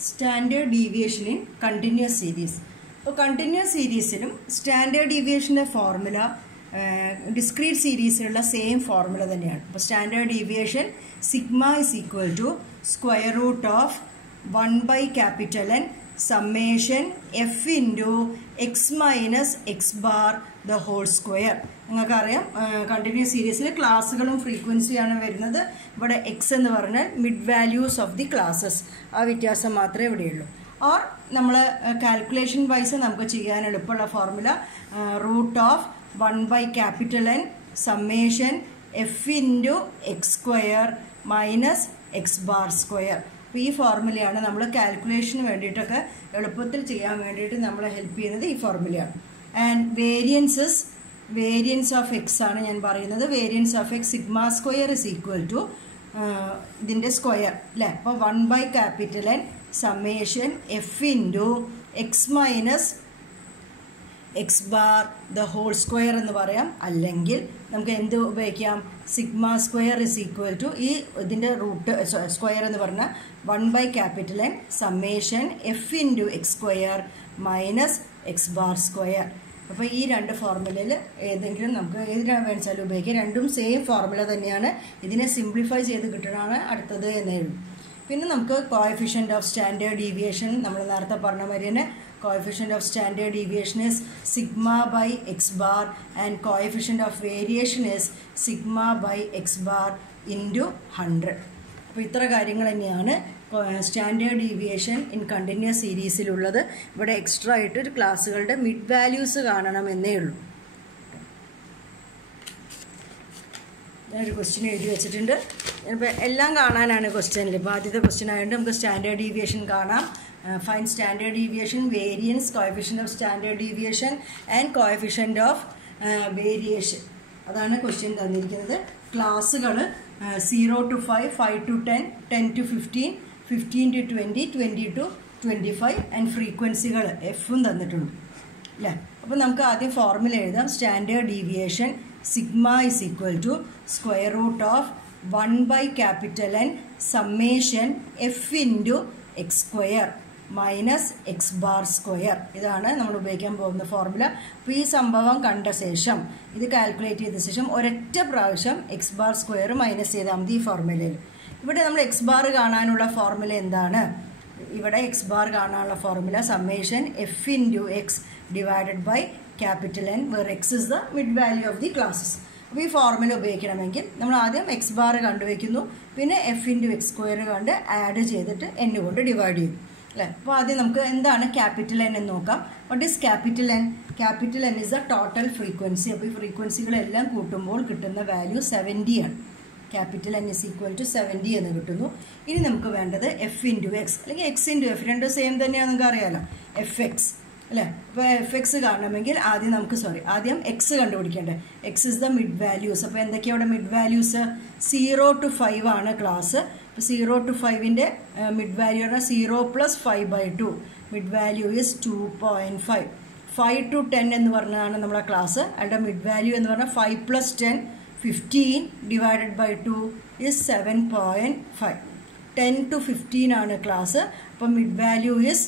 Standard deviation in continuous series. So, continuous series standard deviation formula, discrete series same formula. So, standard deviation sigma is equal to square root of 1 by capital N summation f into x minus x bar the whole square. Continuous series class frequency but x and mid values of the classes. Or calculation wise formula root of 1 by capital N summation f into x square minus x bar square. This formula is calculation help formula. And variance of x variance of x sigma square is equal to square 1 by capital N summation f into x minus x bar the whole square എന്ന് പറയാം അല്ലെങ്കിൽ നമുക്ക് എന്ത് ഉപയോഗിക്കാം sigma square is equal to ഇതിന്റെ root square എന്ന് പറഞ്ഞാൽ 1 by capital N summation f into x square minus x bar square. അപ്പോൾ ഈ രണ്ട് ഫോർമുലയിൽ ഏതെങ്കിലും നമുക്ക് ഏതിനാണ് വേണമെങ്കിലും ഉപയോഗിക്കാം. രണ്ടും സെയിം ഫോർമുല തന്നെയാണ്. ഇതിനെ സിംപ്ലിഫൈ ചെയ്ത് കിട്ടണമാണ് അടുത്തത് എന്നേ ഉള്ളൂ. പിന്നെ നമുക്ക് കോഎഫിഷ്യന്റ് ഓഫ് സ്റ്റാൻഡേർഡ് ഡീവിയേഷൻ നമ്മൾ നേരത്തെ പറഞ്ഞ മാതിരി തന്നെ coefficient of standard deviation is sigma by x bar and coefficient of variation is sigma by x bar into 100. അപ്പോൾ ഇത്ര കാര്യങ്ങൾ തന്നെയാണ് സ്റ്റാൻഡേർഡ് ഡീവിയേഷൻ ഇൻ കണ്ടിന്യൂസ് സീരീസിലുള്ളത്. ഇവിടെ എക്സ്ട്രാ ആയിട്ട് ക്ലാസ്സുകളുടെ മിഡ് വാല്യൂസ് കാണണം എന്നേ ഉള്ളൂ. ഞാനൊരു ക്വസ്റ്റ്യൻ എഴുതി വെച്ചിട്ടുണ്ട്. ഇപ്പോൾ എല്ലാം കാണാനാണ് ക്വസ്റ്റ്യനിൽ. ഇപ്പോൾ ആദ്യത്തെ ക്വസ്റ്റ്യൻ ആയതുകൊണ്ട് നമുക്ക് സ്റ്റാൻഡേർഡ് ഡീവിയേഷൻ കാണാം. Find standard deviation, variance, coefficient of standard deviation and coefficient of variation. അതാണ് ക്വസ്റ്റ്യൻ തന്നിരിക്കുന്നത്. ക്ലാസ്സുകൾ 0 to 5, 5 to 10, 10 to 15, 15 to 20, 20 to 25 and ഫ്രീക്വൻസികൾ എഫും തന്നിട്ടുണ്ട് അല്ലേ. അപ്പോൾ നമുക്ക് ആദ്യം ഫോർമുല എഴുതാം. Standard deviation sigma is equal to square root of 1 by capital N summation f into x square minus x bar square. ഇതാണ് നമ്മൾ ഉപയോഗിക്കാൻ പോകുന്ന ഫോർമുല. അപ്പോൾ ഈ സംഭവം കണ്ട ശേഷം ഇത് കാൽക്കുലേറ്റ് ചെയ്ത ശേഷം ഒരൊറ്റ പ്രാവശ്യം എക്സ് ബാർ സ്ക്വയർ മൈനസ് ചെയ്താൽ മതി ഈ ഫോർമുലയിൽ. ഇവിടെ നമ്മൾ എക്സ് ബാർ കാണാനുള്ള ഫോർമുല എന്താണ്? ഇവിടെ എക്സ് ബാർ കാണാനുള്ള formula summation F into X divided by capital N where X is the mid value of the classes. അപ്പോൾ ഈ ഫോർമുല ഉപയോഗിക്കണമെങ്കിൽ നമ്മൾ ആദ്യം എക്സ് ബാർ കണ്ടുവയ്ക്കുന്നു, പിന്നെ എഫ് ഇൻറ്റു എക്സ് സ്ക്വയർ കണ്ട് ആഡ് ചെയ്തിട്ട് എൻ കൊണ്ട് ഡിവൈഡ് ചെയ്യും അല്ലേ. അപ്പോൾ ആദ്യം നമുക്ക് എന്താണ് ക്യാപിറ്റൽ എൻ എന്ന് നോക്കാം. What is capital N? Capital N is the total frequency. അപ്പോൾ ഈ ഫ്രീക്വൻസികളെല്ലാം കൂട്ടുമ്പോൾ കിട്ടുന്ന വാല്യൂ 70 ആണ്. Capital N is equal to 70 എന്ന് കിട്ടുന്നു. ഇനി നമുക്ക് വേണ്ടത് എഫ് ഇൻറ്റു എക്സ് അല്ലെങ്കിൽ എക്സ് ഇൻറ്റു എഫ്, രണ്ടും സെയിം തന്നെയാണെന്ന് നമുക്ക് അറിയാമല്ലോ. എഫ് എക്സ് അല്ലേ. അപ്പോൾ എഫ് എക്സ് കാണണമെങ്കിൽ ആദ്യം എക്സ് കണ്ടുപിടിക്കേണ്ടത്. X is the mid values. അപ്പോൾ എന്തൊക്കെയാണ് അവിടെ മിഡ് വാല്യൂസ്? 0 to 5 ആണ് ക്ലാസ്. അപ്പോൾ 0 to 5ൻ്റെ മിഡ് വാല്യൂ പറഞ്ഞാൽ 0 + 5/2. Mid value is 2.5. 5 to 10 എന്ന് പറഞ്ഞാണ് നമ്മുടെ ക്ലാസ്. അതിൻ്റെ മിഡ് വാല്യൂ എന്ന് പറഞ്ഞാൽ 5 + 10 15 ഡിവൈഡഡ് ബൈ 2 ഇസ് 7.5. 10 to 15 ആണ് ക്ലാസ്. അപ്പോൾ മിഡ് വാല്യൂ ഇസ്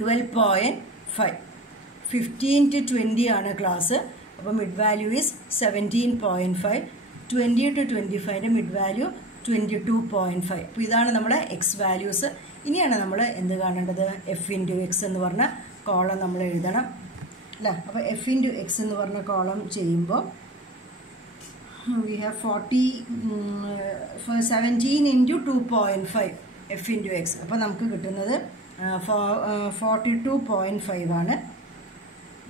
12.5. 15 to 20 ആണ് ക്ലാസ്. അപ്പോൾ മിഡ് വാല്യൂ ഇസ് 17.5. 20 to 25ൻ്റെ മിഡ് വാല്യൂ 22.5. അപ്പോൾ ഇതാണ് നമ്മുടെ എക്സ് വാല്യൂസ്. ഇനിയാണ് നമ്മൾ എന്ത് കാണേണ്ടത്? എഫ് ഇൻറ്റു എക്സ് എന്ന് പറഞ്ഞ കോളം നമ്മൾ എഴുതണം അല്ലേ. അപ്പോൾ എഫ് ഇൻറ്റു എക്സ് എന്ന് പറഞ്ഞ കോളം ചെയ്യുമ്പോൾ we have 17 into 2.5 F into X. അപ്പോൾ നമുക്ക് കിട്ടുന്നത് 42.5 ആണ്.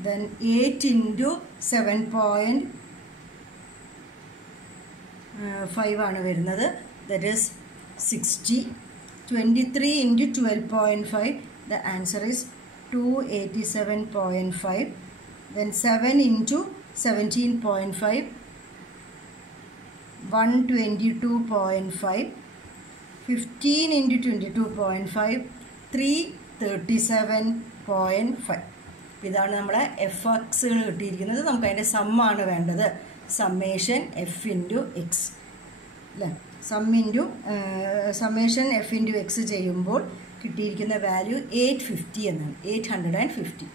ദെൻ 8 into 7.5 ആണ് വരുന്നത്. That is 60. 23 into 12.5 the answer is 287.5. then 7 into 17.5 122.5. 15 into 22.5 337.5. ഇതാണ് നമ്മുടെ എഫ് എക്സുകൾ കിട്ടിയിരിക്കുന്നത്. നമുക്ക് അതിൻ്റെ സമ്മാണ് വേണ്ടത്. സമ്മേഷൻ എഫ് ഇൻറ്റു എക്സ് അല്ലേ. summation f into x ചെയ്യുമ്പോൾ കിട്ടിയിരിക്കുന്ന വാല്യൂ 850 എന്നാണ്, 850.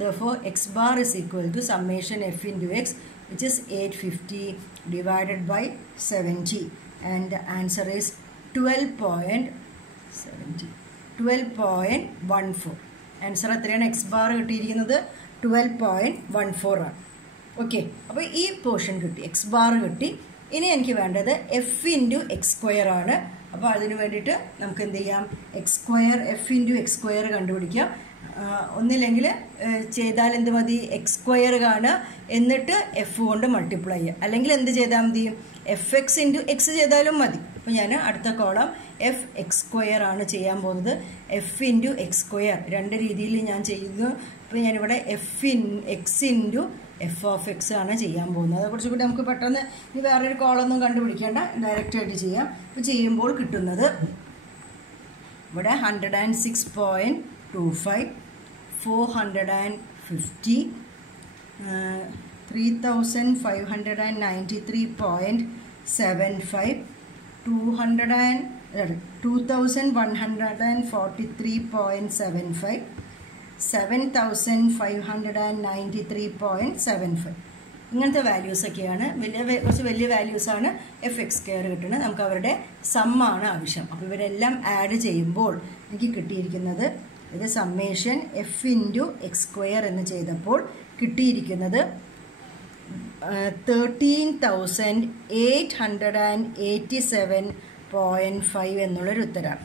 Therefore x bar is equal to summation f into x, which is 850 divided by 70, and the answer is 12.14. Answer എത്രയാണ്? എക്സ് ബാർ കിട്ടിയിരിക്കുന്നത് 12.14 ആണ്. ഓക്കെ, അപ്പോൾ ഈ portion കിട്ടി, എക്സ് ബാർ കിട്ടി. ഇനി എനിക്ക് വേണ്ടത് എഫ് ഇൻറ്റു എക്സ് സ്ക്വയർ ആണ്. അപ്പോൾ അതിന് വേണ്ടിയിട്ട് നമുക്ക് എന്ത് ചെയ്യാം? X square, F into X square കണ്ടുപിടിക്കാം. ഒന്നില്ലെങ്കിൽ ചെയ്താൽ എന്ത് മതി? എക്സ് സ്ക്വയർ കാണുക, എന്നിട്ട് എഫ് കൊണ്ട് മൾട്ടിപ്ലൈ ചെയ്യുക. അല്ലെങ്കിൽ എന്ത് ചെയ്താൽ മതി? എഫ് എക്സ് ഇൻറ്റു എക്സ് ചെയ്താലും മതി. അപ്പോൾ ഞാൻ അടുത്ത കോളം എഫ് എക്സ് സ്ക്വയർ ആണ് ചെയ്യാൻ പോകുന്നത്. എഫ് ഇൻറ്റു എക്സ് സ്ക്വയർ രണ്ട് രീതിയിൽ ഞാൻ ചെയ്യുന്നു. അപ്പോൾ ഞാനിവിടെ X into F of X ആണ് ചെയ്യാൻ പോകുന്നത്. അതേക്കുറിച്ച് കൂടി നമുക്ക് പെട്ടെന്ന് ഇനി വേറൊരു കോളൊന്നും കണ്ടുപിടിക്കേണ്ട, ഡയറക്റ്റായിട്ട് ചെയ്യാം. അപ്പോൾ ചെയ്യുമ്പോൾ കിട്ടുന്നത് ഇവിടെ 106.25, 450, 3593.75, 2143.75, 7593.75. ഇങ്ങനത്തെ വാല്യൂസൊക്കെയാണ്, കുറച്ച് വലിയ വാല്യൂസാണ് എഫ് എക്സ് സ്ക്വയർ കിട്ടുന്നത്. നമുക്ക് അവരുടെ സമ്മാണ് ആവശ്യം. അപ്പോൾ ഇവരെല്ലാം ആഡ് ചെയ്യുമ്പോൾ എനിക്ക് കിട്ടിയിരിക്കുന്നത്, ഇത് summation F into X square എന്ന് ചെയ്തപ്പോൾ കിട്ടിയിരിക്കുന്നത് 13,887.5 എന്നുള്ളൊരു ഉത്തരമാണ്.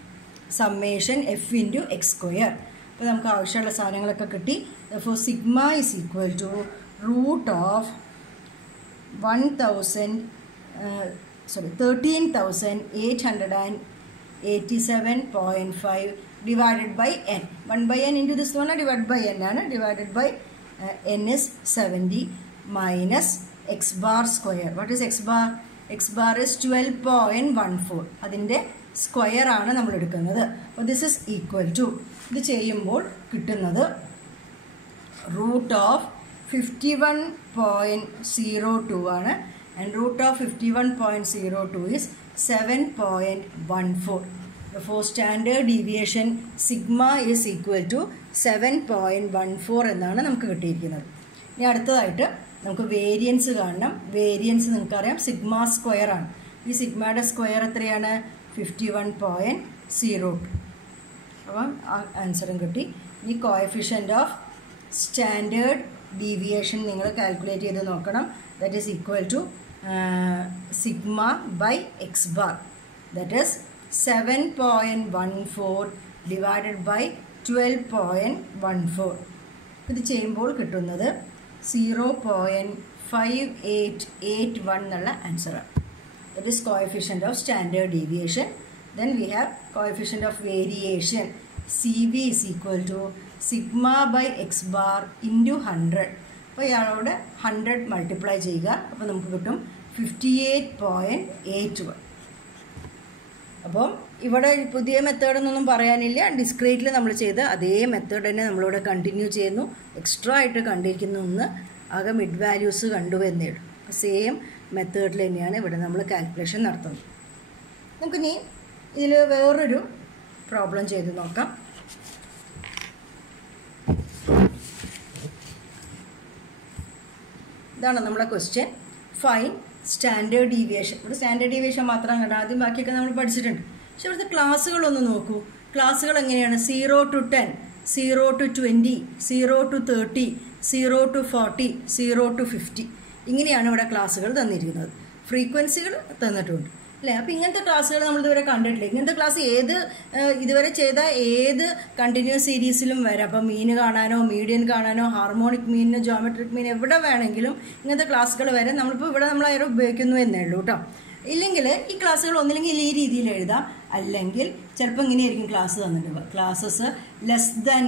Summation F into X square. അപ്പോൾ നമുക്ക് ആവശ്യമുള്ള സാധനങ്ങളൊക്കെ കിട്ടി. അപ്പോൾ sigma is equal to root of 13,887.5 divided by n. 1 by n into this one divided by n ആണ്. divided by n is 70 minus x bar square. What is x bar? x bar is 12.14. അതിൻ്റെ square ആണ് നമ്മൾ എടുക്കുന്നത്. അപ്പോൾ this is equal to, ഇത് ചെയ്യുമ്പോൾ കിട്ടുന്നത് root of 51.02 ആണ്. And root of 51.02 is 7.14. For standard deviation sigma is equal to 7.14 എന്നാണ് നമുക്ക് കിട്ടിയിരിക്കുന്നത്. ഇനി അടുത്തതായിട്ട് നമുക്ക് വേരിയൻസ് കാണണം. വേരിയൻസ് നിങ്ങൾക്കറിയാം സിഗ്മ സ്ക്വയർ ആണ്. ഈ സിഗ്മയുടെ സ്ക്വയർ എത്രയാണ്? 51.02. അപ്പം ആ ആൻസറും കിട്ടി. ഇനി കോഎഫിഷ്യൻ്റ് ഓഫ് സ്റ്റാൻഡേർഡ് ഡീവിയേഷൻ നിങ്ങൾ കാൽക്കുലേറ്റ് ചെയ്ത് നോക്കണം. That is equal to sigma by x bar. That is 7.14 divided by 12.14. ഇത് ചെയ്യുമ്പോൾ കിട്ടുന്നത് 0.5881 എന്നുള്ള ആൻസറാണ്. That is coefficient of standard deviation. Then we have coefficient of variation. CV is equal to sigma by x bar into 100. അപ്പോൾ ഇയാളോട് 100 multiply ചെയ്യുക. അപ്പോൾ നമുക്ക് കിട്ടും 58.81. അപ്പോൾ ഇവിടെ പുതിയ മെത്തേഡൊന്നും പറയാനില്ല. ഡിസ്ക്രീറ്റിൽ നമ്മൾ ചെയ്ത് അതേ മെത്തേഡ് തന്നെ നമ്മളിവിടെ കണ്ടിന്യൂ ചെയ്യുന്നു. എക്സ്ട്രാ ആയിട്ട് കണ്ടിരിക്കുന്ന ഒന്ന് ആകെ മിഡ് വാല്യൂസ് കണ്ടുവന്നേ ഉള്ളൂ. സെയിം മെത്തേഡിൽ തന്നെയാണ് ഇവിടെ നമ്മൾ കാൽക്കുലേഷൻ നടത്തുന്നത്. നമുക്കിനി ഇതിൽ വേറൊരു പ്രോബ്ലം ചെയ്ത് നോക്കാം. ഇതാണ് നമ്മളെ ക്വസ്റ്റ്യൻ. Fine standard deviation. ഇവിടെ സ്റ്റാൻഡേർഡ് ഡീവിയേഷൻ മാത്രം കണ്ട, ആദ്യം ബാക്കിയൊക്കെ നമ്മൾ പഠിച്ചിട്ടുണ്ട്. പക്ഷെ ഇവിടുത്തെ ക്ലാസ്സുകളൊന്ന് നോക്കൂ. ക്ലാസ്സുകൾ എങ്ങനെയാണ്? 0 to 10, 0 to 20, 0 to 30, 0 to 40, 0 to 50. ഇങ്ങനെയാണ് ഇവിടെ ക്ലാസ്സുകൾ തന്നിരിക്കുന്നത്. ഫ്രീക്വൻസികൾ തന്നിട്ടുണ്ട് അല്ലേ? അപ്പോൾ ഇങ്ങനത്തെ ക്ലാസ്സുകൾ നമ്മൾ ഇതുവരെ കണ്ടിട്ടില്ല. ഇങ്ങനത്തെ ക്ലാസ് ഇതുവരെ ചെയ്ത ഏത് കണ്ടിന്യൂസ് സീരീസിലും വരാം. അപ്പോൾ മീൻ കാണാനോ മീഡിയൻ കാണാനോ ഹാർമോണിക് മീനിന് ജോമെട്രിക് മീൻ എവിടെ വേണമെങ്കിലും ഇങ്ങനത്തെ ക്ലാസ്സുകൾ വരെ നമ്മളിപ്പോൾ ഇവിടെ നമ്മൾ ആരും ഉപയോഗിക്കുന്നു എന്നേ ഉള്ളൂ കേട്ടോ. ഇല്ലെങ്കിൽ ഈ ക്ലാസ്സുകൾ ഒന്നില്ലെങ്കിൽ ഈ രീതിയിൽ എഴുതാം, അല്ലെങ്കിൽ ചിലപ്പോൾ ഇങ്ങനെയായിരിക്കും ക്ലാസ് തന്നിട്ടുണ്ടാവുക. ക്ലാസ്സസ് ലെസ് ദാൻ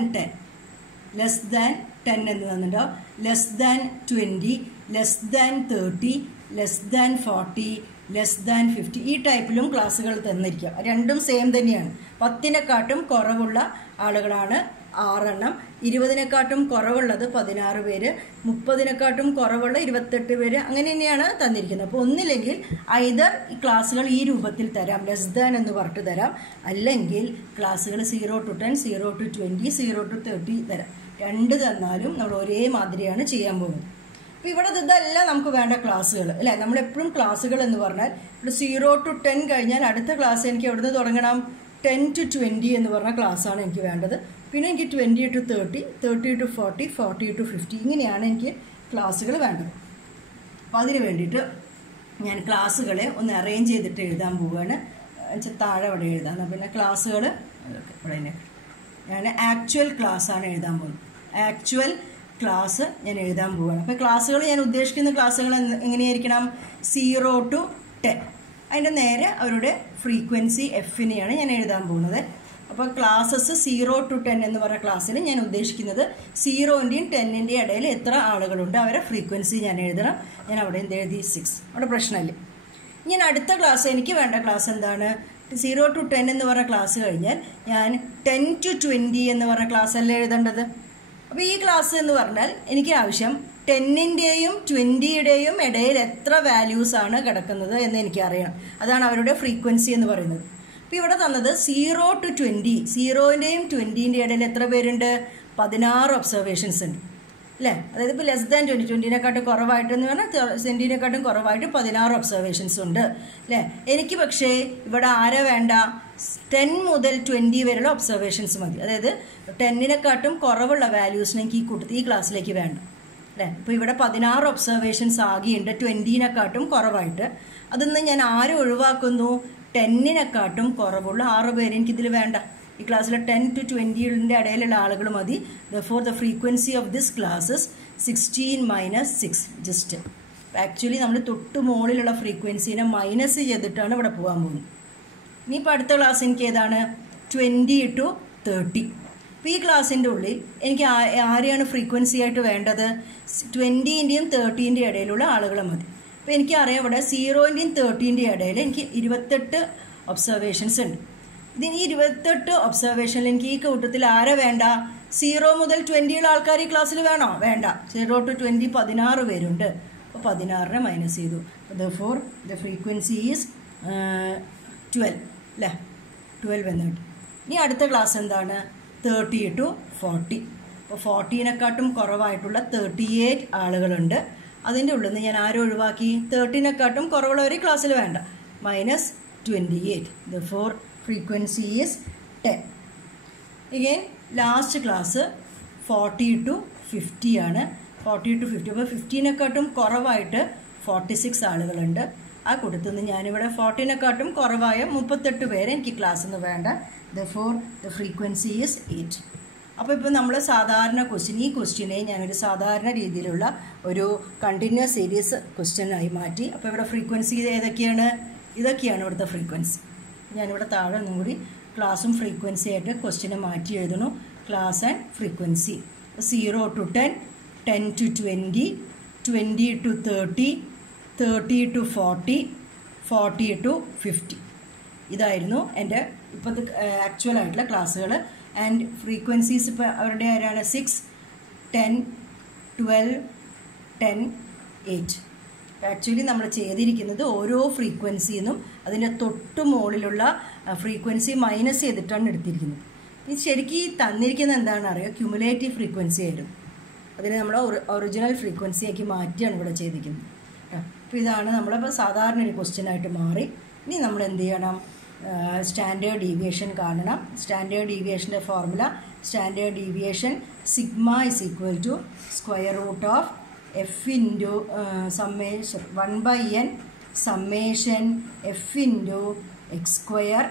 10 എന്ന് തന്നിട്ടുണ്ടാവും, less than 20, less than 30, less than 40, less than 50. ഈ ടൈപ്പിലും ക്ലാസ്സുകൾ തന്നിരിക്കുക. രണ്ടും സെയിം തന്നെയാണ്. 10നെക്കാട്ടും കുറവുള്ള ആളുകളാണ് 6 20-നെക്കാട്ടും കുറവുള്ളത് 16 പേര്, 30-നെക്കാട്ടും കുറവുള്ള 28 പേര്, അങ്ങനെ തന്നെയാണ് തന്നിരിക്കുന്നത്. അപ്പോൾ ഒന്നില്ലെങ്കിൽ ഐദർ ഈ ക്ലാസ്സുകൾ ഈ രൂപത്തിൽ തരാം, ലെസ് ദാൻ എന്ന് പറഞ്ഞിട്ട് തരാം, അല്ലെങ്കിൽ ക്ലാസ്സുകൾ 0 to 10, 0 to 20, 0 to 30 തരാം. രണ്ട് തന്നാലും നമ്മൾ ഒരേ മാതിരിയാണ് ചെയ്യാൻ പോകുന്നത്. അപ്പോൾ ഇവിടെ ഇതെല്ലാം നമുക്ക് വേണ്ട ക്ലാസ്സുകൾ അല്ലേ. നമ്മളെപ്പോഴും ക്ലാസ്സുകൾ എന്ന് പറഞ്ഞാൽ ഇവിടെ 0 to 10 കഴിഞ്ഞാൽ അടുത്ത ക്ലാസ് എനിക്ക് എവിടെ നിന്ന് തുടങ്ങണം? 10 to 20 എന്ന് പറഞ്ഞ ക്ലാസ്സാണ് എനിക്ക് വേണ്ടത്. പിന്നെ എനിക്ക് 20 to 30, 30 to 40, 40 to 50 ഇങ്ങനെയാണ് എനിക്ക് ക്ലാസ്സുകൾ വേണ്ടത്. അപ്പോൾ അതിന് വേണ്ടിയിട്ട് ഞാൻ ക്ലാസ്സുകളെ ഒന്ന് അറേഞ്ച് ചെയ്തിട്ട് എഴുതാൻ പോവുകയാണ്. താഴെ ഇവിടെ എഴുതാം. പിന്നെ ക്ലാസ്സുകൾ ഇവിടെ ഞാൻ ആക്ച്വൽ ക്ലാസ്സാണ് എഴുതാൻ പോകുന്നത്. ആക്ച്വൽ ക്ലാസ് ഞാൻ എഴുതാൻ പോവുകയാണ്. അപ്പോൾ ക്ലാസ്സുകൾ ഞാൻ ഉദ്ദേശിക്കുന്ന ക്ലാസ്സുകൾ എങ്ങനെയായിരിക്കണം? 0 to 10. അതിൻ്റെ നേരെ അവരുടെ ഫ്രീക്വൻസി എഫിനെയാണ് ഞാൻ എഴുതാൻ പോകുന്നത്. അപ്പോൾ ക്ലാസ്സസ് 0 to 10 എന്ന് പറഞ്ഞ ക്ലാസ്സിൽ ഞാൻ ഉദ്ദേശിക്കുന്നത് 0-ൻ്റെയും 10-ൻ്റെയും ഇടയിൽ എത്ര ആളുകളുണ്ട് അവരെ ഫ്രീക്വൻസി ഞാൻ എഴുതണം. ഞാൻ അവിടെ എന്ത് എഴുതി? 6. അവിടെ പ്രശ്നമില്ല. ഞാൻ അടുത്ത ക്ലാസ് എനിക്ക് വേണ്ട ക്ലാസ് എന്താണ്? 0 to 10 എന്ന് പറഞ്ഞ ക്ലാസ് കഴിഞ്ഞാൽ ഞാൻ 10 to 20 എന്ന് പറഞ്ഞ ക്ലാസ് അല്ലേ എഴുതേണ്ടത്. അപ്പോൾ ഈ ക്ലാസ് എന്ന് പറഞ്ഞാൽ എനിക്ക് ആവശ്യം 10-ൻ്റെയും 20-യുടെയും ഇടയിൽ എത്ര വാല്യൂസാണ് കിടക്കുന്നത് എന്ന് എനിക്കറിയണം. അതാണ് അവരുടെ ഫ്രീക്വൻസി എന്ന് പറയുന്നത്. അപ്പോൾ ഇവിടെ തന്നത് 0 to 20, 0-ൻ്റെയും 20-ൻ്റെയും ഇടയിൽ എത്ര പേരുണ്ട്? 16 ഒബ്സർവേഷൻസ് ഉണ്ട് അല്ലേ. അതായത് ഇപ്പോൾ ലെസ് ദാൻ 20-നെക്കാട്ടും കുറവായിട്ടെന്ന് പറഞ്ഞാൽ 20-നെക്കാട്ടും കുറവായിട്ട് 16 ഒബ്സർവേഷൻസ് ഉണ്ട് അല്ലേ. എനിക്ക് പക്ഷേ ഇവിടെ ആരെ വേണ്ട? 10 മുതൽ 20 വരെയുള്ള ഒബ്സർവേഷൻസ് മതി. അതായത് 10-നെക്കാട്ടും കുറവുള്ള വാല്യൂസിന് എനിക്ക് ഈ ക്ലാസ്സിലേക്ക് വേണ്ട അല്ലേ. ഇപ്പോൾ ഇവിടെ 16 ഒബ്സർവേഷൻസ് ആകെയുണ്ട് 20-നെക്കാട്ടും കുറവായിട്ട്. അതൊന്ന് ഞാൻ ആരും ഒഴിവാക്കുന്നു? 10-നെക്കാട്ടും കുറവുള്ള 6 പേര് എനിക്കിതിൽ വേണ്ട. ഈ ക്ലാസ്സിൽ 10 to 20-ൻ്റെ ഇടയിലുള്ള ആളുകൾ മതി. Therefore the frequency of this class is 16 minus 6 just. Actually നമ്മൾ തൊട്ട് മുകളിലുള്ള ഫ്രീക്വൻസീനെ മൈനസ് ചെയ്തിട്ടാണ് ഇവിടെ പോകാൻ പോകുന്നത്. ഇനിയിപ്പോൾ അടുത്ത ക്ലാസ് എനിക്ക് ഏതാണ്? 20 to 30. അപ്പോൾ ഈ ക്ലാസ്സിൻ്റെ ഉള്ളിൽ എനിക്ക് ആരെയാണ് ഫ്രീക്വൻസി ആയിട്ട് വേണ്ടത്? 20-ൻ്റെയും 30-ൻ്റെയും ഇടയിലുള്ള ആളുകളെ മതി. അപ്പോൾ എനിക്കറിയാം ഇവിടെ 0-ൻ്റെയും 30-ൻ്റെയും ഇടയിൽ എനിക്ക് 28 ഒബ്സർവേഷൻസ് ഉണ്ട്. ഇതിന് ഈ 28 ഒബ്സർവേഷനിൽ എനിക്ക് ഈ കൂട്ടത്തിൽ ആരെ വേണ്ട? 0 മുതൽ 20-യുള്ള ആൾക്കാർ ഈ ക്ലാസ്സിൽ വേണോ? വേണ്ട. 0 to 20 16 പേരുണ്ട്. അപ്പോൾ 16-നെ മൈനസ് ചെയ്തു. Therefore the frequency is 12 അല്ലേ. 12 എന്നിട്ട് ഇനി അടുത്ത ക്ലാസ് എന്താണ്? 30 to 40. അപ്പോൾ 40-നെക്കാട്ടും കുറവായിട്ടുള്ള 38 ആളുകളുണ്ട്. അതിൻ്റെ ഉള്ളിൽ നിന്ന് ഞാൻ ആരും ഒഴിവാക്കി? 30-നെക്കാട്ടും കുറവുള്ളവർ ഈ ക്ലാസ്സിൽ വേണ്ട. Minus 28. Therefore frequency is 10. Again last class 40 to 50 ആണ്. 40 to 50. അപ്പോൾ 50-നെക്കാട്ടും കുറവായിട്ട് 46 ആളുകളുണ്ട്. ആ കൂട്ടത്തിൽ നിന്ന് ഞാനിവിടെ 40-നെക്കാട്ടും കുറവായ 38 പേര് എനിക്ക് ക്ലാസ്സിൽ നിന്ന് വേണ്ട. Therefore the frequency is 8. അപ്പോൾ ഇപ്പോൾ നമ്മൾ സാധാരണ ഈ ക്വസ്റ്റ്യനെ ഞാനൊരു സാധാരണ രീതിയിലുള്ള ഒരു കണ്ടിന്യൂസ് സീരീസ് ക്വസ്റ്റ്യനായി മാറ്റി. അപ്പോൾ ഇവിടെ ഫ്രീക്വൻസി ഏതൊക്കെയാണ്? ഇതൊക്കെയാണ് ഇവിടുത്തെ ഫ്രീക്വൻസി. ഞാനിവിടെ താഴെ ഒന്നും കൂടി ക്ലാസ്സും ഫ്രീക്വൻസി ആയിട്ട് ക്വസ്റ്റ്യനെ മാറ്റി എഴുതുന്നു. Class and frequency 0 to 10, 10 to 20, 20 to 30, 30 to 40, 40 to 50. ഇതായിരുന്നു എൻ്റെ ഇപ്പോഴത്തെ ആക്ച്വൽ ആയിട്ടുള്ള ക്ലാസ്സുകൾ. ആൻഡ് ഫ്രീക്വൻസീസ് ഇപ്പോൾ അവരുടെ ആരാണ്? 6, 10, 12, 10, 8. ആക്ച്വലി നമ്മൾ ചെയ്തിരിക്കുന്നത് ഓരോ ഫ്രീക്വൻസിന്നും അതിൻ്റെ തൊട്ട് മുകളിലുള്ള ഫ്രീക്വൻസി മൈനസ് ചെയ്തിട്ടാണ് എടുത്തിരിക്കുന്നത്. ഇത് ശരിക്കും തന്നിരിക്കുന്നത് എന്താണെന്ന് അറിയാം? ക്യുമുലേറ്റീവ് ഫ്രീക്വൻസി ആയിരുന്നു. അതിനെ നമ്മൾ ഒറിജിനൽ ഫ്രീക്വൻസിയാക്കി മാറ്റിയാണ് ഇവിടെ ചെയ്തിരിക്കുന്നത്. അപ്പോൾ ഇതാണ് നമ്മളിപ്പോൾ സാധാരണ ഒരു ക്വസ്റ്റ്യനായിട്ട് മാറി. ഇനി നമ്മൾ എന്ത് ചെയ്യണം? സ്റ്റാൻഡേർഡ് ഡീവിയേഷൻ കാണണം. സ്റ്റാൻഡേർഡ് ഡീവിയേഷൻ്റെ formula standard deviation sigma is equal to square root of f into summation 1/n summation F into X square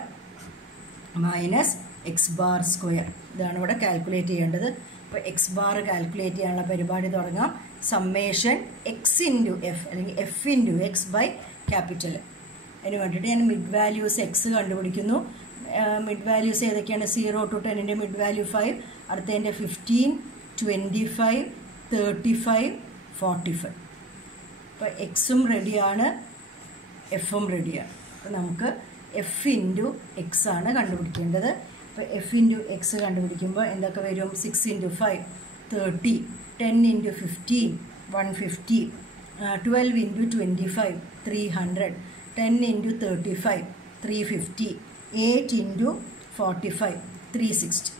minus x bar square. ഇതാണ് ഇവിടെ കാൽക്കുലേറ്റ് ചെയ്യേണ്ടത്. അപ്പോൾ എക്സ് ബാർ കാൽക്കുലേറ്റ് ചെയ്യാനുള്ള പരിപാടി തുടങ്ങാം. സമ്മേഷൻ എക്സ് ഇൻറ്റു എഫ് അല്ലെങ്കിൽ F into X by capital. അതിന് വേണ്ടിയിട്ട് ഞാൻ മിഡ് വാല്യൂസ് എക്സ് കണ്ടുപിടിക്കുന്നു. മിഡ് വാല്യൂസ് ഏതൊക്കെയാണ്? 0 to 10-ൻ്റെ മിഡ് വാല്യൂ 5, അടുത്തതിൻ്റെ 15, 25, 35, 45. അപ്പോൾ എക്സും റെഡിയാണ്, എഫും റെഡിയാണ്. അപ്പോൾ നമുക്ക് എഫ് ഇൻറ്റു എക്സ് ആണ് കണ്ടുപിടിക്കേണ്ടത്. ഇപ്പോൾ എഫ് ഇൻറ്റു എക്സ് കണ്ടുപിടിക്കുമ്പോൾ എന്തൊക്കെ വരും? 6 × 5 30, 10 × 15 150, 12 × 25 300, 10 × 35 350, 8 × 45 360.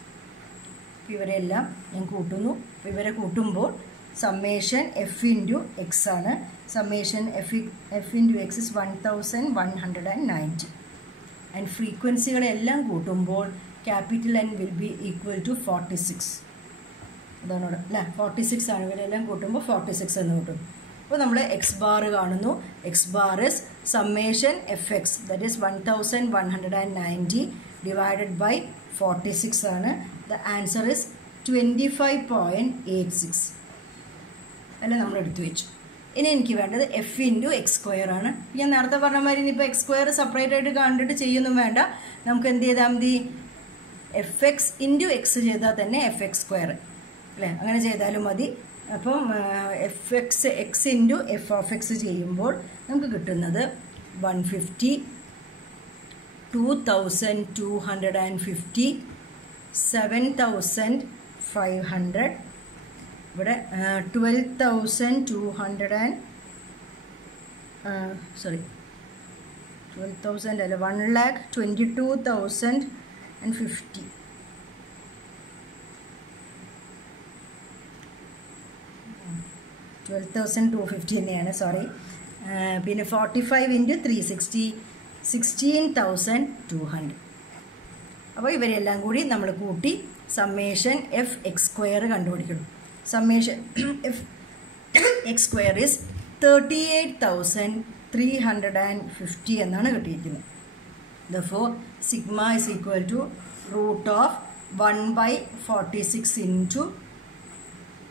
അപ്പോൾ ഇവരെല്ലാം ഞാൻ കൂട്ടുന്നു. അപ്പോൾ ഇവരെ കൂട്ടുമ്പോൾ സമ്മേഷൻ എഫ് ഇൻറ്റു എക്സ് ആണ്. Summation F into x is 1190. And ഫ്രീക്വൻസികളെല്ലാം കൂട്ടുമ്പോൾ capital N will be equal to 46. അതാണ് അല്ലേ, 46 ആണ്. ഇവരെല്ലാം കൂട്ടുമ്പോൾ 46 എന്ന് കൂട്ടും. അപ്പോൾ നമ്മൾ എക്സ് ബാർ കാണുന്നു. X bar is summation F X, that is 1190 divided by 46 ആണ്. ദ ആൻസർ ഇസ് 25.86 അല്ല നമ്മൾ എടുത്തു വെച്ചു. ഇനി എനിക്ക് വേണ്ടത് എഫ് ഇൻറ്റു എക്സ് സ്ക്വയർ ആണ്. ഞാൻ നേരത്തെ പറഞ്ഞ മാതിരി ഇനിയിപ്പോൾ എക്സ് സ്ക്വയർ സെപ്പറേറ്റ് ആയിട്ട് കണ്ടിട്ട് ചെയ്യൊന്നും വേണ്ട. നമുക്ക് എന്ത് ചെയ്താൽ മതി? എഫ് എക്സ് ഇൻറ്റു എക്സ് ചെയ്താൽ തന്നെ എഫ് എക്സ് സ്ക്വയർ അല്ലേ, അങ്ങനെ ചെയ്താലും മതി. അപ്പം F X X into F of X ചെയ്യുമ്പോൾ നമുക്ക് കിട്ടുന്നത് 150, 2250, 7500, ഇവിടെ 12,200 12,000 അല്ല 1,22,050. $12,250 തന്നെയാണ്, സോറി. പിന്നെ 45 × 360 16,200. അപ്പോൾ ഇവരെല്ലാം കൂടി നമ്മൾ കൂട്ടി സമ്മേഷൻ എഫ് എക്സ് സ്ക്വയർ കണ്ടുപിടിക്കണം. Summation F X square is 38,350 എന്നാണ് കിട്ടിയിരിക്കുന്നത്. Therefore, sigma is equal to √1/46 into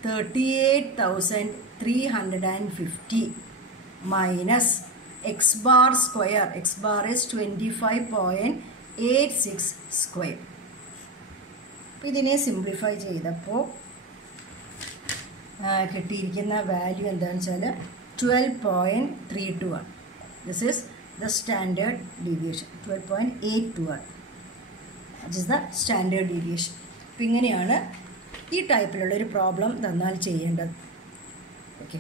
38,350 minus x bar square. X bar is 25.86 square. അപ്പോൾ ഇതിനെ സിംപ്ലിഫൈ ചെയ്തപ്പോൾ കിട്ടിയിരിക്കുന്ന വാല്യൂ എന്താണെന്ന് വെച്ചാൽ 12.32 ആണ്. This is the standard deviation. 12.82 ആണ്. That is the standard deviation. അപ്പം ഇങ്ങനെയാണ് ഈ ടൈപ്പിലുള്ളൊരു പ്രോബ്ലം തന്നാൽ ചെയ്യേണ്ടത്. ഓക്കെ.